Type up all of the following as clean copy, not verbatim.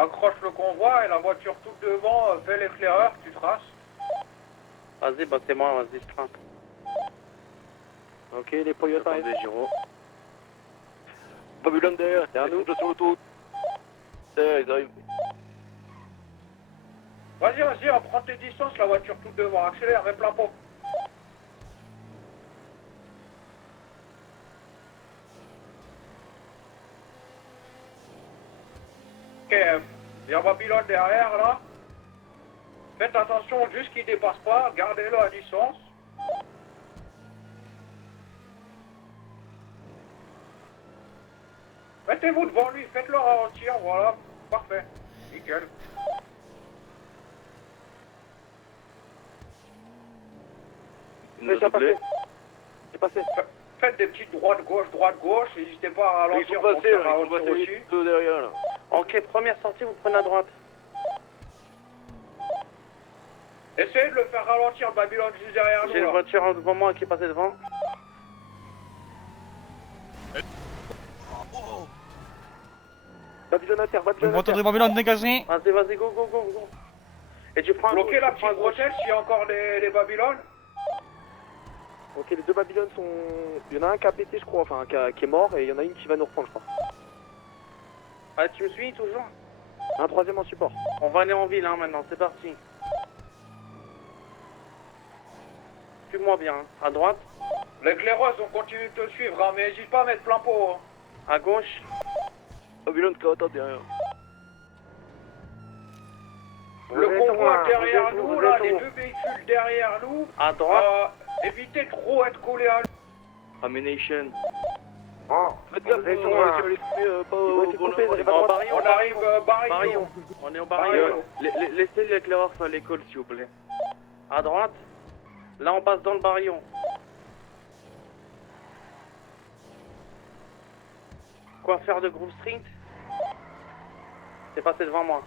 Accroche le convoi et la voiture tout devant, fais l'éclaireur, tu traces. Vas-y, bah c'est moi, vas-y, je trace. Ok, les poyotes arrivent. Attendez, Giro. Babylone derrière, Derrière nous. ils sont sur l'autoroute. Derrière, ils arrivent. Vas-y, on prend tes distances, la voiture tout devant, accélère, mets plein pot. Ok, il y a Babylone derrière là. Faites attention, juste qu'il dépasse pas, gardez-le à distance. Mettez-vous devant lui, faites-le ralentir, voilà, parfait, nickel. Ils nous ont C'est doublé. passé. C'est passé. Faites des petites droite-gauche, n'hésitez pas à Ils ralentir sont pour passés, faire là, ils sont ralentir passés aussi. deux derrière, là. Ok, première sortie, vous prenez à droite. Essayez de le faire ralentir, Babylone juste derrière nous. J'ai une là. voiture devant moi qui est passée devant. Babylone à terre, Une Babylone à voiture de terre. Babylone dégagée. Vas-y, vas-y, go, go, go, go. Et tu prends un Bloquez gauche, la tu prends un petite gauche. bretelle s'il y a encore des Babylones. Ok, les deux Babylones sont... Il y en a un qui a pété, je crois, enfin, qui est mort, et il y en a une qui va nous reprendre, je crois. Ah, tu me suis toujours? Un troisième en support. On va aller en ville, hein, maintenant, c'est parti. Suis-moi bien, hein. À droite, L'éclaireuse, on continue de te suivre, hein, mais n'hésite pas à mettre plein pot. Hein. à gauche. Babylone Scout derrière. Le convoi derrière vous êtes nous, où, là, vous êtes les où deux véhicules derrière nous. À droite. Évitez trop être collé à nous. Amination. Oh, Faites gaffe, vous êtes où, on hein va laisser pas Ils vont être coupés, ils arrivent à En droite. barillon, On arrive Barillon. barillon. On est au Barillon. barillon. Laissez l'éclaireur faire l'école, s'il vous plaît. À droite. Là, on passe dans le barillon. Quoi faire de Groove Street? C'est passé devant moi.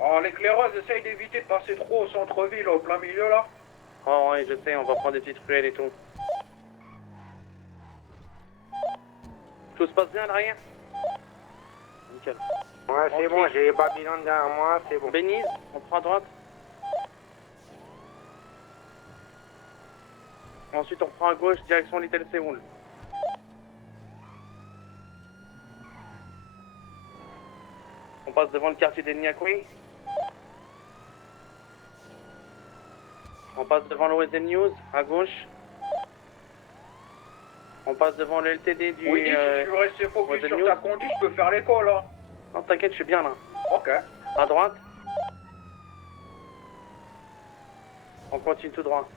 Oh, l'éclaireuse essaye d'éviter de passer trop au centre-ville, au plein milieu là. Oh ouais, je sais, on va prendre des petites ruelles et tout. Tout se passe bien à l'arrière? Nickel. Ouais, c'est Ok. bon, j'ai les Babylone derrière moi, c'est bon. Bénise, on prend à droite. Ensuite, on prend à gauche, direction Little Séoul. On passe devant le quartier des Nyakwe. On passe devant le West End News, à gauche. On passe devant le LTD du... Oui, si tu veux rester focus West End sur News. ta conduite, je peux faire l'école hein. Non, t'inquiète, je suis bien là. Ok. À droite. On continue tout droit.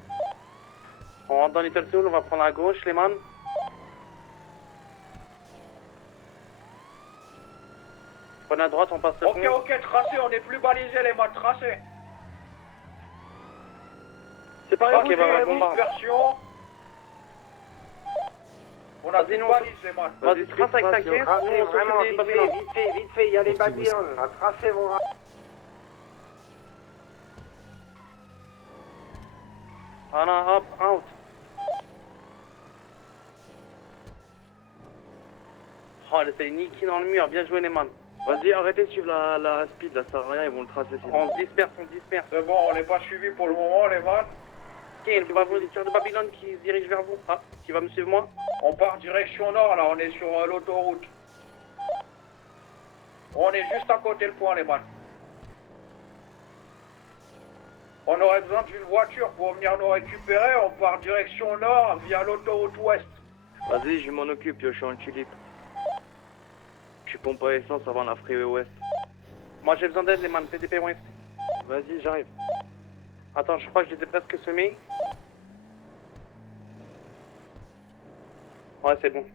On rentre dans Little Seoul, on va prendre à gauche, les man. Prenez à droite, on passe le Ok, pont. ok, tracé, on est plus balisé les modes tracés. C'est pareil, Ok, vous, bah, c'est bon, vous. bah. Dispersion. On a Vas-y, plus de non, balises les modes. Vas-y, trace avec ta caisse, nous Tracez, on vraiment, s'occupe des vite Babylone. fait, vite fait, il y a les Babylone, là, tracez vos... Voilà, hop, out. Oh, elle s'est niquée dans le mur, bien joué les man. Vas-y, arrêtez de suivre la speed, là, ça sert à rien, ils vont le tracer. On se disperse, on se disperse. C'est bon, on n'est pas suivi pour le moment les modes. Ok, le voiture de Babylone qui se dirige vers vous. Ah, qui va me suivre moi? On part direction nord là, on est sur l'autoroute. On est juste à côté le point les modes. On aurait besoin d'une voiture pour venir nous récupérer, on part direction nord via l'autoroute ouest. Vas-y, je m'en occupe, je suis en tulipe. Je suis pompe à essence avant la freeway ouest. Moi j'ai besoin d'aide les man, PDP West. Vas-y, j'arrive. Attends, je crois que je les ai presque semés. Ouais, c'est bon.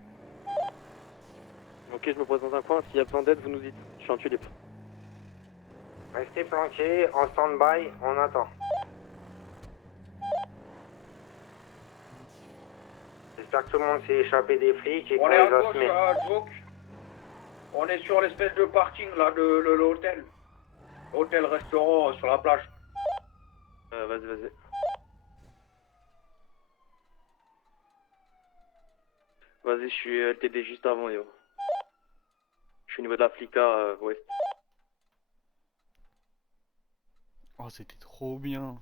Ok, je me pose dans un coin, s'il y a besoin d'aide, vous nous dites. Je suis en tulipe. Restez planqués, en stand-by, on attend. J'espère que tout le monde s'est échappé des flics et qu'on On les est à a gauche semés. Zouk. On est sur l'espèce de parking là de l'hôtel. Hôtel-restaurant sur la plage. Vas-y. Vas-y, je suis LTD juste avant, yo. Je suis au niveau de la Flica ouest. Oh, c'était trop bien.